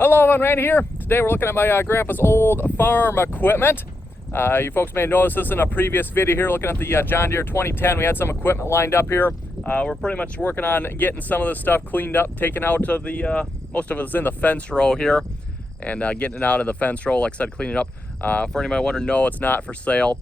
Hello, I'm Randy here. Today we're looking at my grandpa's old farm equipment. You folks may have noticed this in a previous video here, looking at the John Deere 2010. We had some equipment lined up here. We're pretty much working on getting some of this stuff cleaned up, taken out of the, most of it's in the fence row here, and getting it out of the fence row, like I said, cleaning it up. For anybody wondering, no, it's not for sale.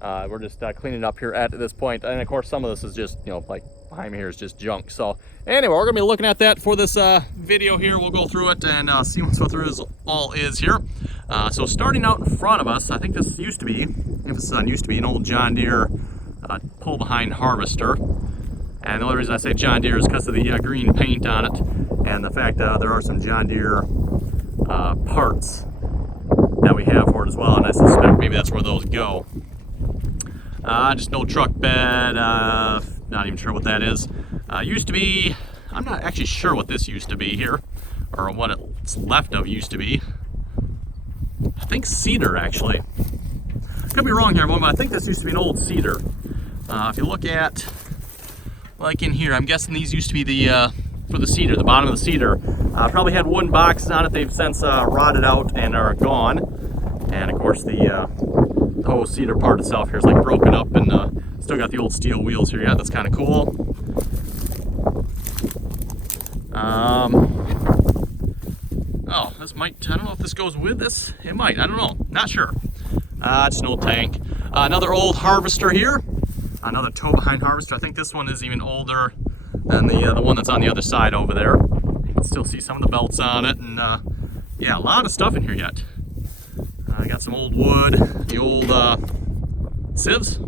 We're just cleaning it up here at this point. And of course, some of this is just, you know, like behind me here is just junk. So anyway, we're gonna be looking at that for this video here. We'll go through it and see what's what there is all is here. So starting out in front of us, I think this used to be, if it's used to be an old John Deere pull behind harvester. And the only reason I say John Deere is because of the green paint on it and the fact there are some John Deere parts that we have for it as well, and I suspect maybe that's where those go. Just no truck bed, not even sure what that is. Used to be, I'm not actually sure what this used to be here, or what it's left of used to be. I think cedar, actually. Could be wrong here, everyone, but I think this used to be an old cedar. If you look at, like in here, I'm guessing these used to be the, for the cedar, the bottom of the cedar. Probably had wooden boxes on it. They've since rotted out and are gone. And of course the whole cedar part itself here is like broken up, and still got the old steel wheels here. Yeah, that's kind of cool. Oh, this might, I don't know if this goes with this. It might, I don't know, not sure. Just an old tank. Another old harvester here. Another tow behind harvester. I think this one is even older than the one that's on the other side over there. You can still see some of the belts on it, and yeah, a lot of stuff in here yet. I got some old wood, the old sieves,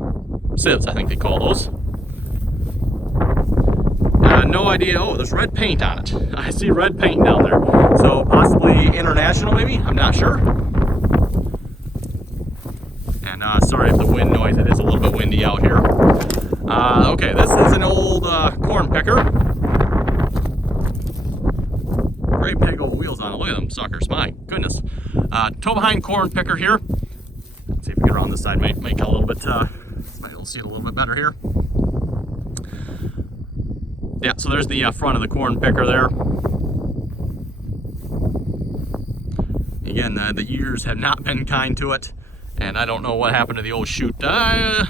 I think they call those. No idea. Oh, there's red paint on it. I see red paint down there. So possibly international, maybe? I'm not sure. And sorry if the wind noise, it is a little bit windy out here. Okay, this is an old corn picker. Great big old wheels on it. Look at them suckers, my goodness. Tow behind corn picker here. Let's see if we get around this side, might make it a little bit, might see it a little bit better here. Yeah, so there's the front of the corn picker there. Again, the years have not been kind to it, and I don't know what happened to the old chute. I'm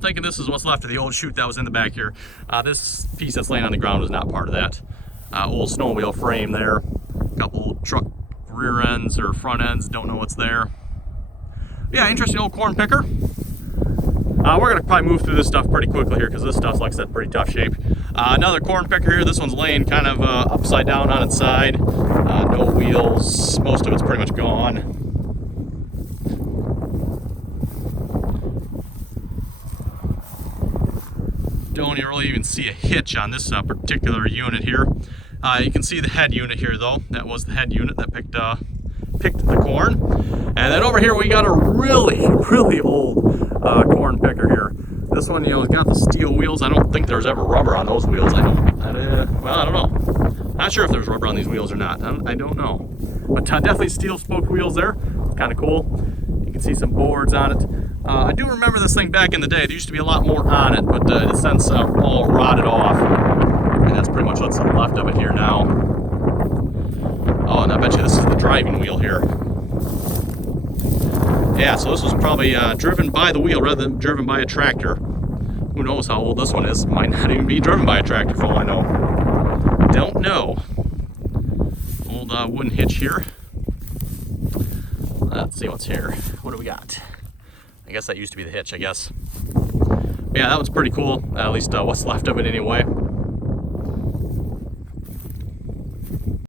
thinking this is what's left of the old chute that was in the back here. This piece that's laying on the ground was not part of that. Old snowmobile frame there. Couple old truck rear ends or front ends, don't know what's there. Yeah, interesting old corn picker. We're gonna probably move through this stuff pretty quickly here because this stuff's, like I said, pretty tough shape. Another corn picker here. This one's laying kind of upside down on its side. No wheels. Most of it's pretty much gone. Don't really even see a hitch on this particular unit here. You can see the head unit here, though. That was the head unit that picked the corn. And then over here we got a really, really old corn picker here. This one, you know, has got the steel wheels. I don't think there's ever rubber on those wheels. Well, I don't know. Not sure if there's rubber on these wheels or not. I don't know. But definitely steel spoke wheels there. Kind of cool. You can see some boards on it. I do remember this thing back in the day. There used to be a lot more on it, but it's since all rotted off. And that's pretty much what's left of it here now. Oh, and I bet you this is the driving wheel here. Yeah, so this was probably driven by the wheel rather than driven by a tractor. Who knows how old this one is? Might not even be driven by a tractor for all I know. Don't know. Old wooden hitch here. Let's see what's here. What do we got? I guess that used to be the hitch, I guess. Yeah, that one's pretty cool. At least what's left of it anyway.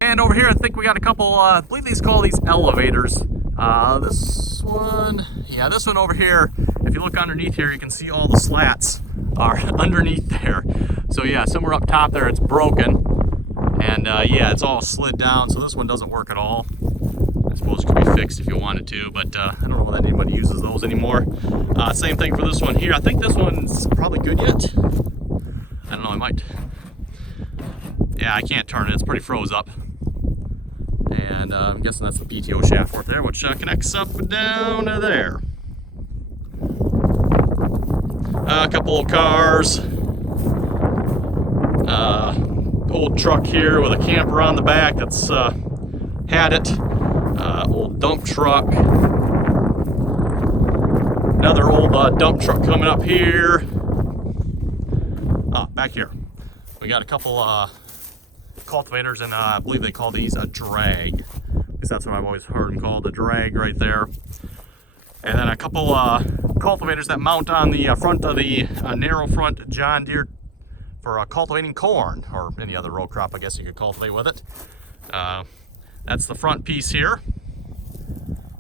And over here, I think we got a couple, I believe these call these elevators. This one, yeah, this one over here, if you look underneath here, you can see all the slats are underneath there. So yeah, somewhere up top there, it's broken. And yeah, it's all slid down, so this one doesn't work at all. I suppose it could be fixed if you wanted to, but I don't know that anybody uses those anymore. Same thing for this one here. I think this one's probably good yet. I don't know, I might. Yeah, I can't turn it, it's pretty froze up. And I'm guessing that's the PTO shaft right there, which connects up and down to there. A couple of cars. Old truck here with a camper on the back that's had it. Old dump truck. Another old dump truck coming up here. Back here. We got a couple cultivators, and I believe they call these a drag. Because that's what I've always heard them called, a drag right there. And then a couple cultivators that mount on the front of the narrow front John Deere for cultivating corn, or any other row crop I guess you could cultivate with it. That's the front piece here.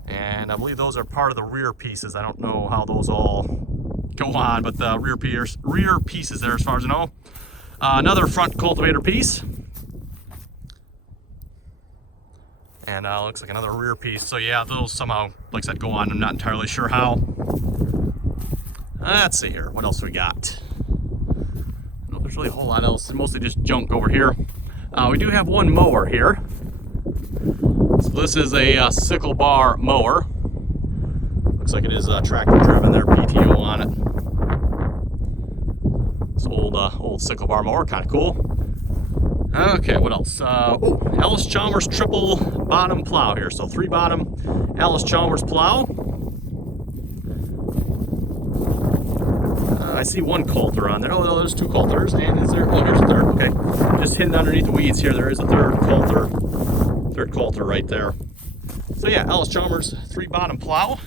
And I believe those are part of the rear pieces. I don't know how those all go on, but the rear pieces there as far as I know. Another front cultivator piece. And looks like another rear piece. So yeah, those somehow, like I said, go on. I'm not entirely sure how. Let's see here. What else we got? No, there's really a whole lot else. Mostly just junk over here. We do have one mower here. So this is a sickle bar mower. Looks like it is tractor driven there, PTO on it. It's old sickle bar mower, kind of cool. Okay, what else? Allis Chalmers triple bottom plow here. So 3 bottom Allis Chalmers plow. I see 1 coulter on there. Oh, no, there's 2 coulters. And is there? Oh, here's a 3rd. Okay, just hidden underneath the weeds here. There is a 3rd coulter. 3rd coulter right there. So yeah, Allis Chalmers 3 bottom plow.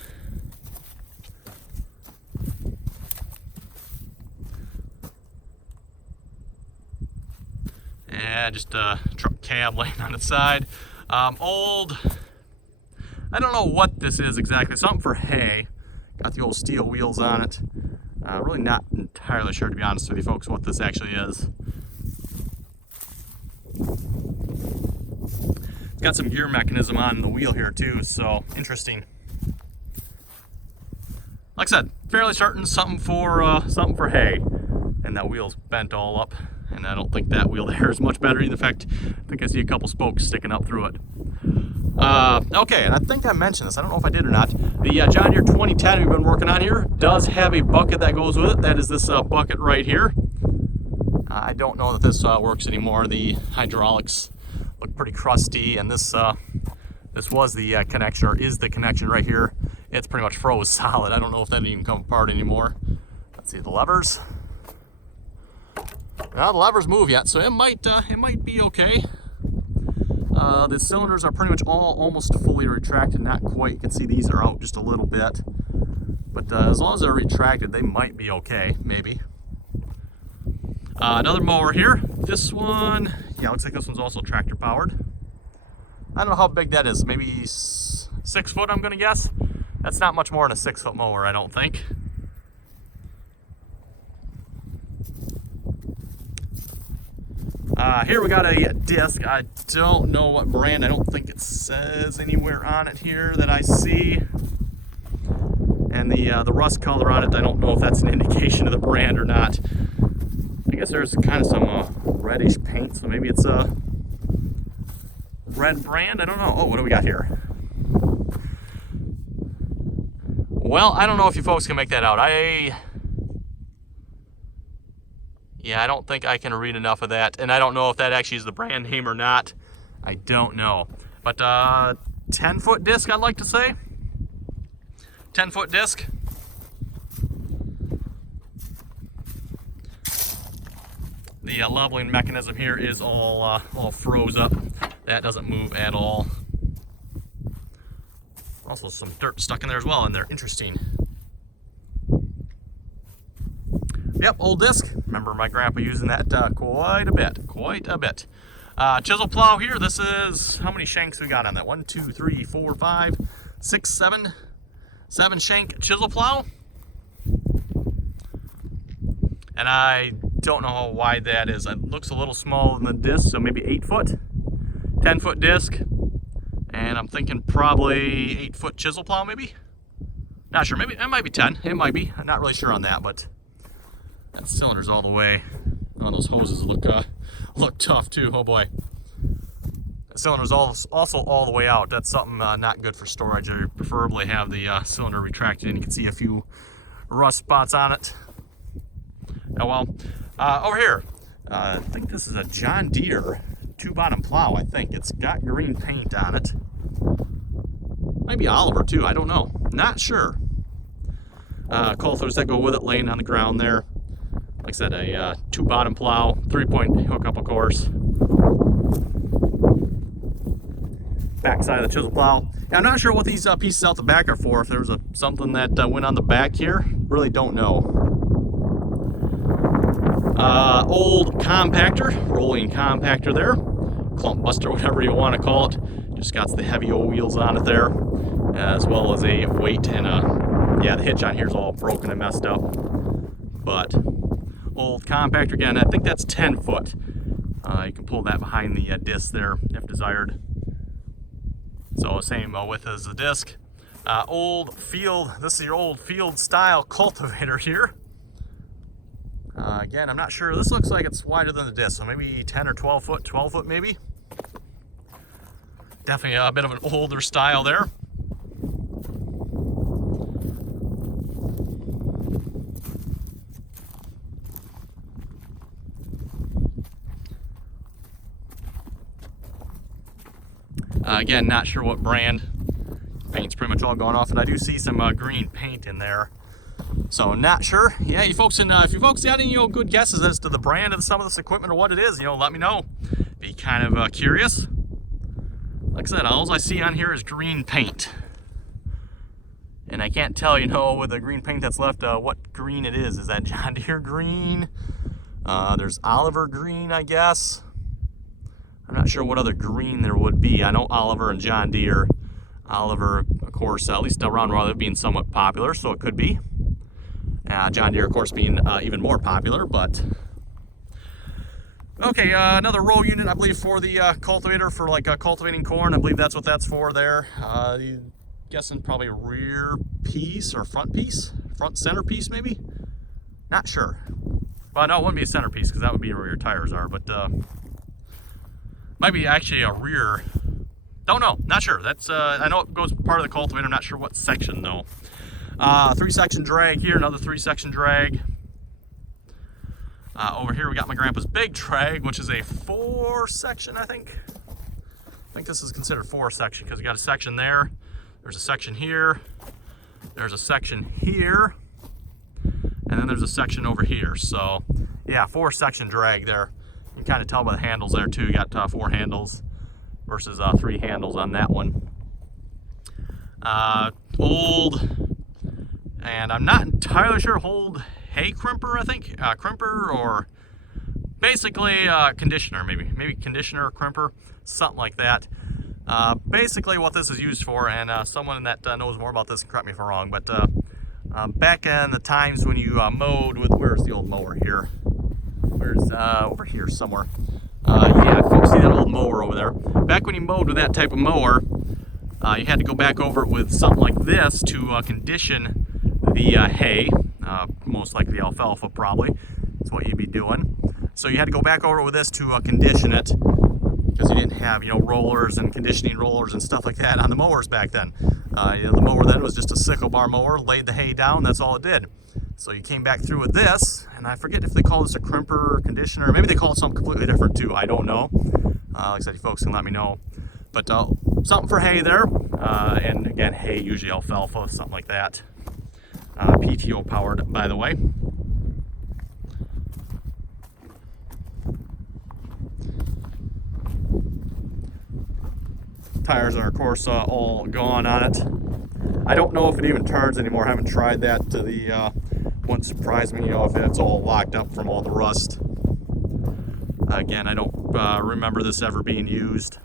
Yeah, just a truck cab laying on its side. Old, I don't know what this is exactly. Something for hay. Got the old steel wheels on it. Really not entirely sure, to be honest with you folks, what this actually is. It's got some gear mechanism on the wheel here too, so interesting. Like I said, fairly certain something for hay. And that wheel's bent all up. And I don't think that wheel there is much better. In fact, I think I see a couple spokes sticking up through it. Okay, and I think I mentioned this. I don't know if I did or not. The John Deere 2010 we've been working on here does have a bucket that goes with it. That is this bucket right here. I don't know that this works anymore. The hydraulics look pretty crusty, and this was the connection, or is the connection right here. It's pretty much froze solid. I don't know if that even come apart anymore. Let's see the levers. Well, the levers move yet, so it might be okay. The cylinders are pretty much almost fully retracted, not quite. You can see these are out just a little bit, but as long as they're retracted, they might be okay, maybe. Another mower here. This one, yeah, looks like this one's also tractor powered. I don't know how big that is. Maybe 6 foot, I'm gonna guess. That's not much more than a 6-foot mower, I don't think. Here we got a disc. I don't know what brand. I don't think it says anywhere on it here that I see. And the rust color on it, I don't know if that's an indication of the brand or not. I guess there's kind of some reddish paint, so maybe it's a red brand. I don't know. Oh, what do we got here? Well, I don't know if you folks can make that out. Yeah, I don't think I can read enough of that, and I don't know if that actually is the brand name or not. I don't know. But 10-foot disc, I'd like to say. 10-foot disc. The leveling mechanism here is all froze up. That doesn't move at all. Also some dirt stuck in there as well, and they're interesting. Yep, old disc. Remember my grandpa using that quite a bit. Chisel plow here. This is, how many shanks we got on that? 1, 2, 3, 4, 5, 6, 7. 7 shank chisel plow. And I don't know how wide that is. It looks a little smaller than the disc, so maybe 8 foot. 10-foot disc. And I'm thinking probably 8-foot chisel plow, maybe? Not sure. Maybe it might be 10. It might be. I'm not really sure on that, but that cylinder's all the way. Oh, those hoses look tough too. Oh boy. The cylinder's also all the way out. That's something not good for storage. I preferably have the cylinder retracted, and you can see a few rust spots on it. Oh well. Over here, I think this is a John Deere two-bottom plow, I think. It's got green paint on it. Maybe Oliver too, I don't know. Not sure. Cultivators that go with it laying on the ground there. Like I said, a two-bottom plow, 3-point hookup, of course. Back side of the chisel plow. And I'm not sure what these pieces out the back are for. If there was something that went on the back here, really don't know. Old compactor, rolling compactor there. Clump buster, whatever you want to call it. Just got the heavy old wheels on it there, as well as a weight and yeah, the hitch on here is all broken and messed up. But old compactor again, I think that's 10 foot. You can pull that behind the disc there if desired. So same width as the disc. Old field, this is your old field style cultivator here. Again, I'm not sure. This looks like it's wider than the disc, so maybe 10 or 12 foot, 12 foot maybe. Definitely a bit of an older style there. Again, not sure what brand. Paint's pretty much all gone off, and I do see some green paint in there. So not sure. Yeah, you folks, if you folks got any good guesses as to the brand of some of this equipment or what it is, let me know. Be kind of curious. Like I said, all I see on here is green paint, and I can't tell, with the green paint that's left, what green it is. Is that John Deere green? There's Oliver green, I guess. I'm not sure what other green there would be. I know Oliver and John Deere. Oliver, of course, at least around where they're being somewhat popular, so it could be. John Deere, of course, being even more popular, but... Okay, another row unit, I believe, for the cultivator for cultivating corn. I believe that's what that's for there. Guessing probably a rear piece or front piece? Front center piece, maybe? Not sure. Well, no, it wouldn't be a center piece because that would be where your tires are, but might be actually a rear. Don't know, not sure. That's I know it goes part of the cultivator. I'm not sure what section though. 3-section drag here, another 3-section drag. Over here we got my grandpa's big drag, which is a 4-section, I think. I think this is considered 4-section because we got a section there. There's a section here. There's a section here. And then there's a section over here. So yeah, 4-section drag there. You can kind of tell by the handles there too. You got 4 handles versus 3 handles on that one. Old, and I'm not entirely sure, old hay crimper, I think. Crimper, or basically conditioner, maybe conditioner or crimper, something like that. Basically what this is used for, and someone that knows more about this can correct me if I'm wrong, but back in the times when you mowed with, where's the old mower here? Where's, over here somewhere. Yeah, folks, see that old mower over there? Back when you mowed with that type of mower, you had to go back over it with something like this to condition the hay, most likely alfalfa probably. That's what you'd be doing. So you had to go back over it with this to condition it, because you didn't have, rollers and conditioning rollers and stuff like that on the mowers back then. The mower then was just a sickle bar mower, laid the hay down, that's all it did. So you came back through with this, and I forget if they call this a crimper or conditioner. Maybe they call it something completely different too. I don't know. Like I said, you folks can let me know. But something for hay there. And again, hay, usually alfalfa, something like that. PTO powered, by the way. Tires are, of course, all gone on it. I don't know if it even turns anymore. I haven't tried that. Wouldn't surprise me, if it's all locked up from all the rust. Again, I don't remember this ever being used.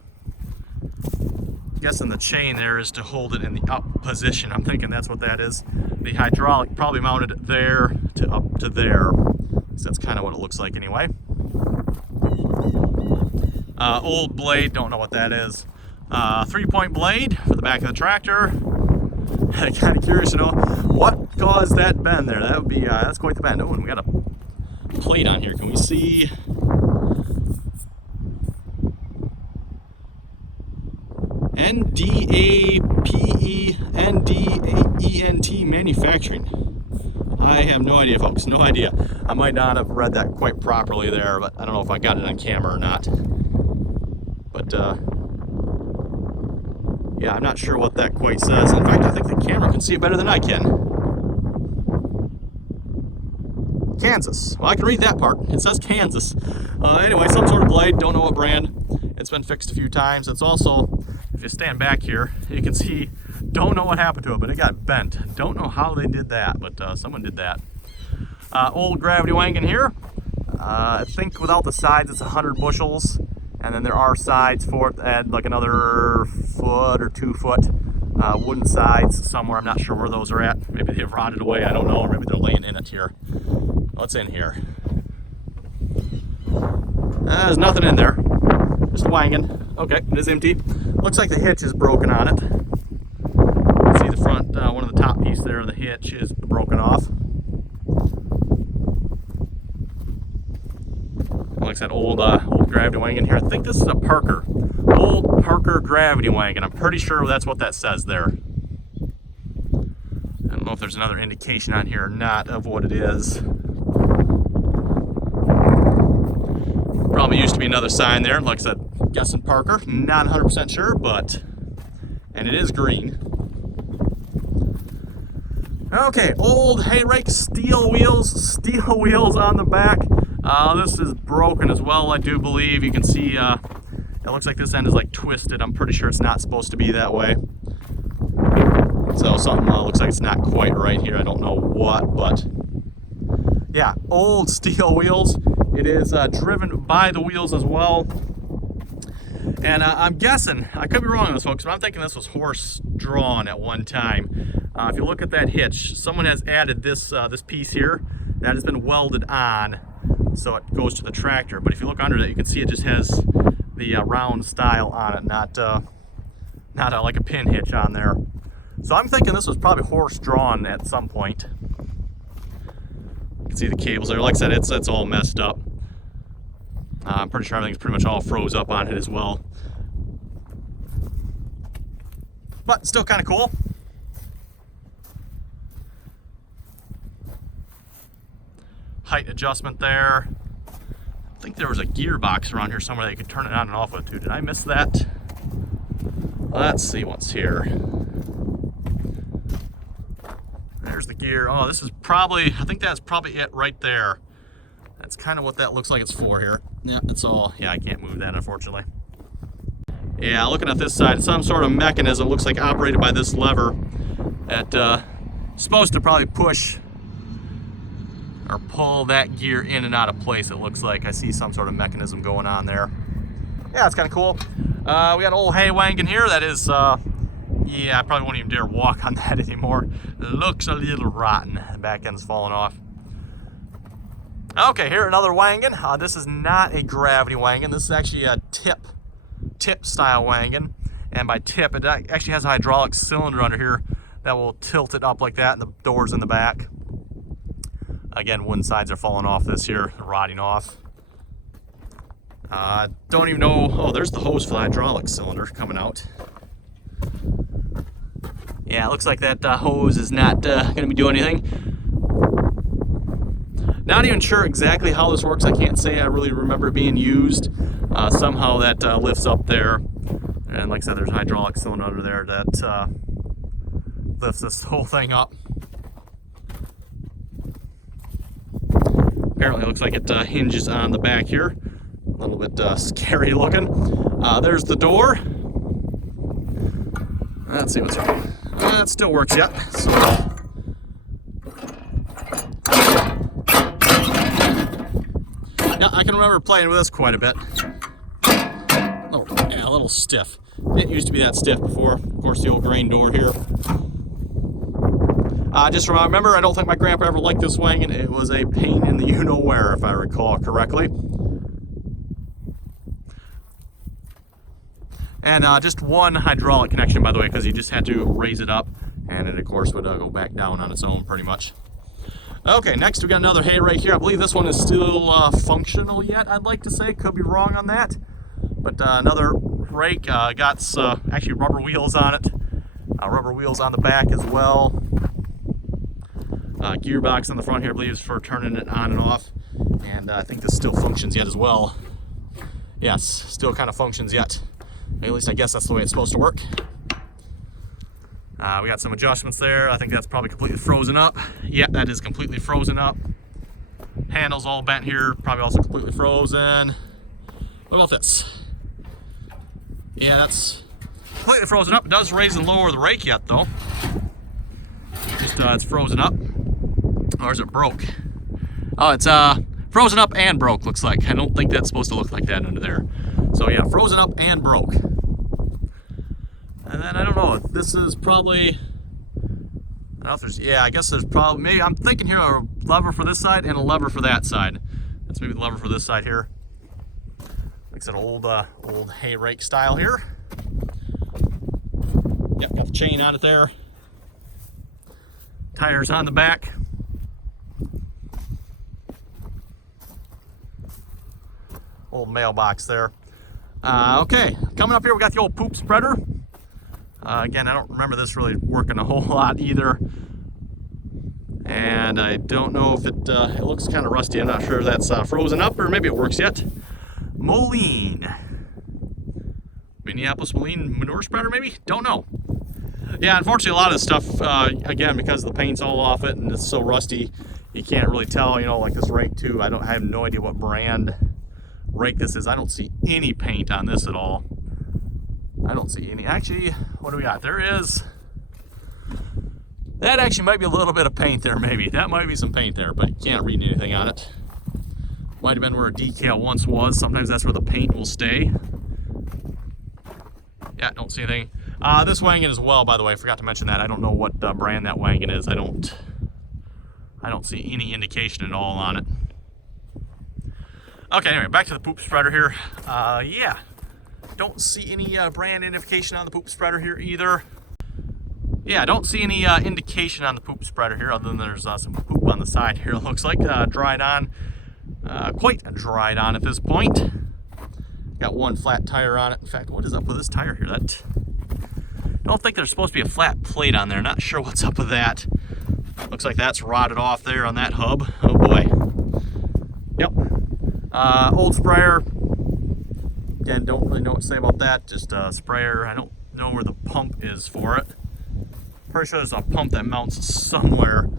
I'm guessing the chain there is to hold it in the up position. I'm thinking that's what that is. The hydraulic probably mounted it there to up to there. So that's kind of what it looks like anyway. Old blade, don't know what that is. 3-point blade for the back of the tractor. I'm kind of curious to know what caused that bend there. That would be, that's quite the bend. Oh, and we got a plate on here. Can we see? NDAPENDAENT Manufacturing. I have no idea, folks. No idea. I might not have read that quite properly there, but I don't know if I got it on camera or not. but yeah, I'm not sure what that quite says. In fact, I think the camera can see it better than I can. Kansas. Well, I can read that part. It says Kansas. Anyway, some sort of blade. Don't know what brand. It's been fixed a few times. It's also, if you stand back here, you can see, don't know what happened to it, but it got bent. Don't know how they did that, but someone did that. Old gravity wagon here. I think without the sides, it's 100 bushels. And then there are sides for it that add like another foot or 2 foot wooden sides somewhere. I'm not sure where those are at. Maybe they've rotted away. I don't know. Or maybe they're laying in it here. What's in here? There's nothing in there. Just a wagon. Okay, it is empty. Looks like the hitch is broken on it. See the front, one of the top piece there, the hitch is broken off. Looks like that old gravity wagon here. I think this is a Parker. Old Parker gravity wagon. I'm pretty sure that's what that says there. I don't know if there's another indication on here or not of what it is. Probably used to be another sign there. Like I said, guessing Parker. Not 100% sure, but... And it is green. Okay, old hay rake, steel wheels on the back. This is broken as well, I do believe. You can see it looks like this end is like twisted. I'm pretty sure it's not supposed to be that way. So something looks like it's not quite right here. I don't know what, but yeah, old steel wheels. It is driven by the wheels as well. And I'm guessing, I could be wrong on this, folks, but I'm thinking this was horse drawn at one time. If you look at that hitch, someone has added this this piece here that has been welded on, so it goes to the tractor. But if you look under that, you can see it just has the round style on it, not like a pin hitch on there. So I'm thinking this was probably horse drawn at some point. You can see the cables there. Like I said, it's all messed up. I'm pretty sure everything's pretty much all froze up on it as well. But still kind of cool. Height adjustment there. I think there was a gearbox around here somewhere that you could turn it on and off with too. Did I miss that? Let's see what's here. There's the gear. Oh, this is probably, I think that's probably it right there. That's kind of what that looks like it's for here. Yeah, it's all, yeah, I can't move that unfortunately. Yeah, looking at this side, some sort of mechanism looks like operated by this lever that supposed to probably push or pull that gear in and out of place. It looks like I see some sort of mechanism going on there. Yeah, it's kind of cool. We got an old hay wagon here that is, yeah, I probably won't even dare walk on that anymore. It looks a little rotten. The back end's falling off. Okay, here another wagon. This is not a gravity wagon. This is actually a tip style wagon. And by tip, it actually has a hydraulic cylinder under here that will tilt it up like that, and the doors in the back. Again, wooden sides are falling off this here, rotting off. Don't even know, oh, there's the hose for the hydraulic cylinder coming out. Yeah, it looks like that hose is not going to be doing anything. Not even sure exactly how this works. I can't say I really remember it being used. Somehow that lifts up there. And like I said, there's a hydraulic cylinder under there that lifts this whole thing up. Apparently it looks like it hinges on the back here. A little bit scary looking. There's the door. Let's see what's here. It still works yet. So. Yeah, I can remember playing with this quite a bit. Oh, yeah, a little stiff. It used to be that stiff before. Of course, the old grain door here. Just remember, I don't think my grandpa ever liked this wagon. It was a pain in the you-know-where, if I recall correctly. And just one hydraulic connection, by the way, because you just had to raise it up, and it, of course, would go back down on its own, pretty much. Okay, next we got another hay rake here. I believe this one is still functional yet, I'd like to say. Could be wrong on that. But another rake, got actually rubber wheels on it. Rubber wheels on the back as well. Gearbox on the front here, I believe, is for turning it on and off. And I think this still functions yet as well. Yes, still kind of functions yet. At least I guess that's the way it's supposed to work. We got some adjustments there. I think that's probably completely frozen up. Yeah, that is completely frozen up. Handles all bent here, probably also completely frozen. What about this? Yeah, that's completely frozen up. It does raise and lower the rake yet though. Just it's frozen up. Or is it broke? Oh, it's frozen up and broke, looks like. I don't think that's supposed to look like that under there. So yeah, frozen up and broke. And then I don't know, this is probably, I don't know if there's, yeah, I guess there's probably, maybe, I'm thinking here a lever for this side and a lever for that side. That's maybe the lever for this side here. Looks like an old hay rake style here. Yep, got the chain on it there. Tires on the back. Old mailbox there. Okay, coming up here we got the old poop spreader. Again, I don't remember this really working a whole lot either. And I don't know if it looks kind of rusty. I'm not sure if that's frozen up or maybe it works yet. Moline. Minneapolis Moline manure spreader maybe? Don't know. Yeah, unfortunately a lot of this stuff, again, because the paint's all off it and it's so rusty, you can't really tell, you know, like this rake too. I have no idea what brand rake this is. I don't see any paint on this at all. I don't see any. Actually, what do we got? There is, that actually might be a little bit of paint there maybe. That might be some paint there, but you can't read anything on it. Might have been where a decal once was. Sometimes that's where the paint will stay. Yeah, don't see anything. This wagon as well, by the way, I forgot to mention that. I don't know what brand that wagon is. I don't see any indication at all on it. Okay, anyway, back to the poop spreader here. Yeah, don't see any brand identification on the poop spreader here either. Yeah, I don't see any indication on the poop spreader here, other than there's some poop on the side here. It looks like dried on, quite dried on at this point. Got one flat tire on it. In fact, what is up with this tire here? That, I don't think there's supposed to be a flat plate on there. Not sure what's up with that. Looks like that's rotted off there on that hub. Oh boy. Yep. Old sprayer. Again, don't really know what to say about that. Just a sprayer. I don't know where the pump is for it. Pretty sure there's a pump that mounts somewhere.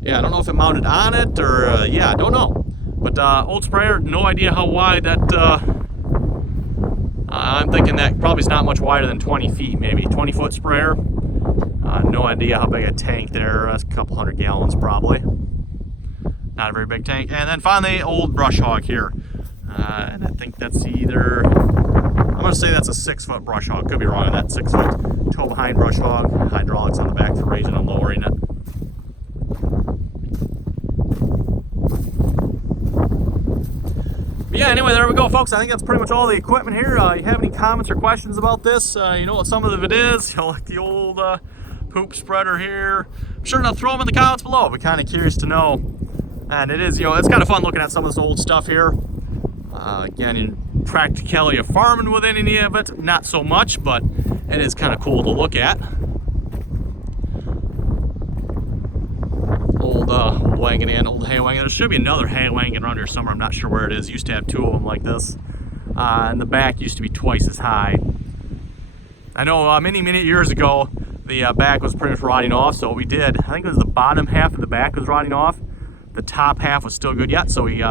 Yeah, I don't know if it mounted on it or, yeah, I don't know. But old sprayer, no idea how wide that, I'm thinking that probably is not much wider than 20 feet, maybe. 20-foot sprayer. No idea how big a tank there. That's a couple 100 gallons probably. Not a very big tank. And then finally, old brush hog here. And I think that's either, I'm going to say that's a 6-foot brush hog. Could be wrong on that. 6-foot tow behind brush hog. Hydraulics on the back for raising and lowering it. But yeah, anyway, there we go, folks. I think that's pretty much all the equipment here. You have any comments or questions about this? You know what some of it is. You know, like the old poop spreader here. I'm sure to throw them in the comments below. I'll be kind of curious to know. And it is, you know, it's kind of fun looking at some of this old stuff here. Again, in practicality of farming with any of it, not so much, but it is kind of cool to look at. Old wagon and old hay wagon. There should be another hay wagon around here somewhere. I'm not sure where it is. Used to have 2 of them like this. And the back used to be twice as high. I know many years ago, the back was pretty much rotting off. So what we did, I think it was the bottom half of the back was rotting off. The top half was still good yet, so we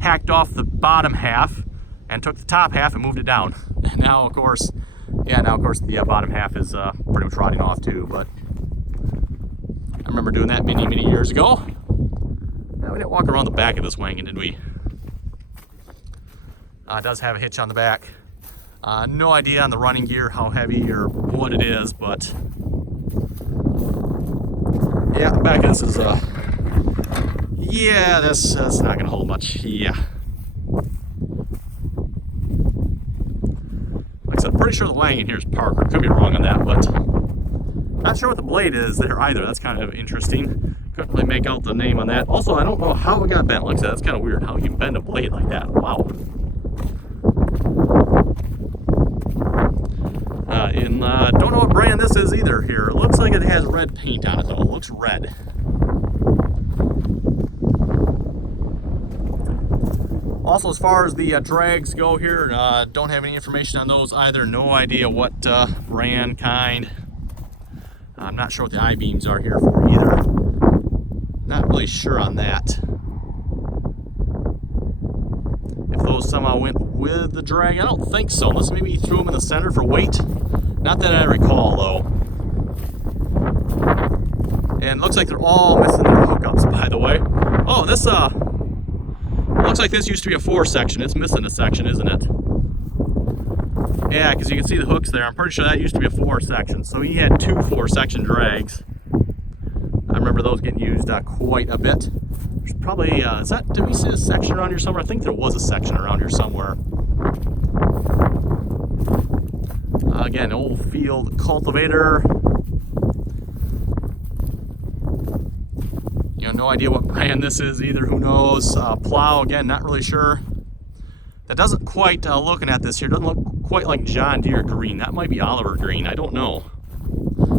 hacked off the bottom half and took the top half and moved it down. And now, of course, the bottom half is pretty much rotting off too. But I remember doing that many years ago. Now, we didn't walk around the back of this wagon, did we? It does have a hitch on the back. No idea on the running gear how heavy or what it is, but yeah, the back of this is yeah, that's not gonna hold much. Yeah. Like I said, I'm pretty sure the wagon here is Parker. Could be wrong on that, but not sure what the blade is there either. That's kind of interesting. Couldn't really make out the name on that. Also, I don't know how it got bent like that. That's kind of weird how you can bend a blade like that. Wow. Don't know what brand this is either here. It looks like it has red paint on it though. It looks red. Also, as far as the drags go here, don't have any information on those either. No idea what brand, kind. I'm not sure what the I-beams are here for either. Not really sure on that. If those somehow went with the drag, I don't think so, unless maybe you threw them in the center for weight. Not that I recall, though. And looks like they're all missing their hookups, by the way. Oh, this looks like this used to be a 4-section. It's missing a section, isn't it? Yeah, because you can see the hooks there. I'm pretty sure that used to be a 4-section. So he had 2 4-section drags. I remember those getting used quite a bit. There's probably, did we see a section around here somewhere? I think there was a section around here somewhere. Again, old field cultivator. You know, no idea what brand this is either. Who knows? Plow, again, not really sure. That doesn't quite, looking at this here, doesn't look quite like John Deere green. That might be Oliver green. I don't know.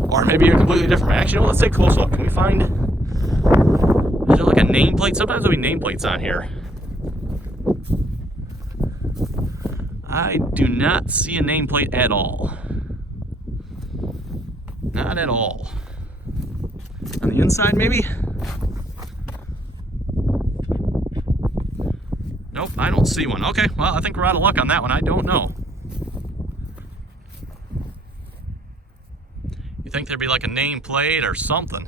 Or maybe a completely different. Actually, let's take a close look. Can we find, is there like a nameplate? Sometimes there'll be nameplates on here. I do not see a nameplate at all. Not at all. On the inside, maybe? Nope, I don't see one. Okay, well, I think we're out of luck on that one. I don't know. You think there'd be like a nameplate or something?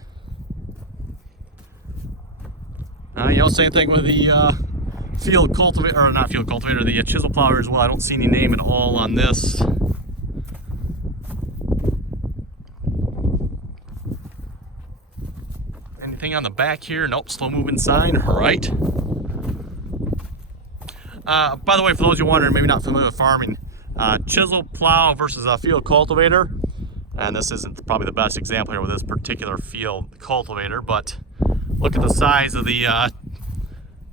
You know, same thing with the field cultivator, or not field cultivator, the chisel plower as well. I don't see any name at all on this. Anything on the back here? Nope, slow moving sign, right. By the way, for those of you wondering, maybe not familiar with farming, chisel plow versus a field cultivator, and this isn't probably the best example here with this particular field cultivator, but look at the size of the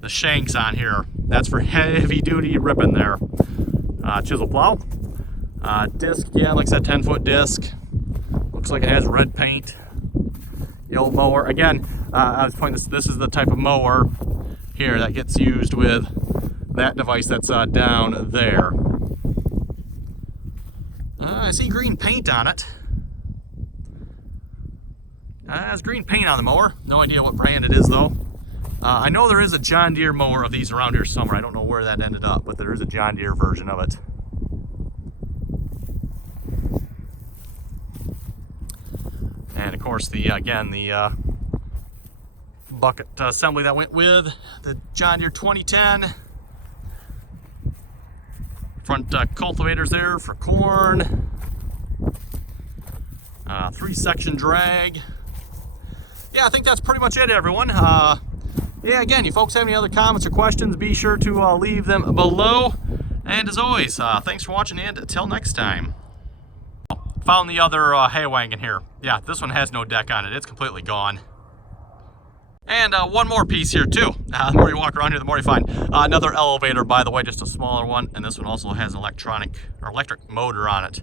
shanks on here. That's for heavy duty ripping there. Chisel plow. Disc, yeah, like I said, 10-foot disc. Looks like it has red paint. The old mower. Again, I was pointing this is the type of mower here that gets used with that device that's down there. I see green paint on it. There's green paint on the mower. No idea what brand it is though. I know there is a John Deere mower of these around here somewhere. I don't know where that ended up, but there is a John Deere version of it. And of course, again, the bucket assembly that went with the John Deere 2010. Front cultivators there for corn. 3-section drag. Yeah, I think that's pretty much it, everyone. Yeah, again, you folks have any other comments or questions, be sure to leave them below. And as always, thanks for watching, and until next time. Found the other hay wagon here. Yeah, this one has no deck on it. It's completely gone. And one more piece here too. The more you walk around here, the more you find. Another elevator, by the way, just a smaller one. And this one also has an electric motor on it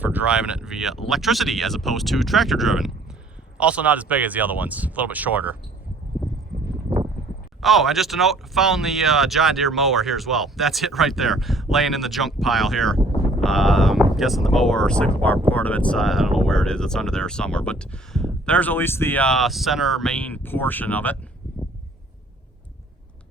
for driving it via electricity as opposed to tractor driven. Also not as big as the other ones, a little bit shorter. Oh, and just a note, found the John Deere mower here as well. That's it right there, laying in the junk pile here. Guessing the mower or 6-bar part of it's, I don't know where it is, it's under there somewhere, but there's at least the center main portion of it.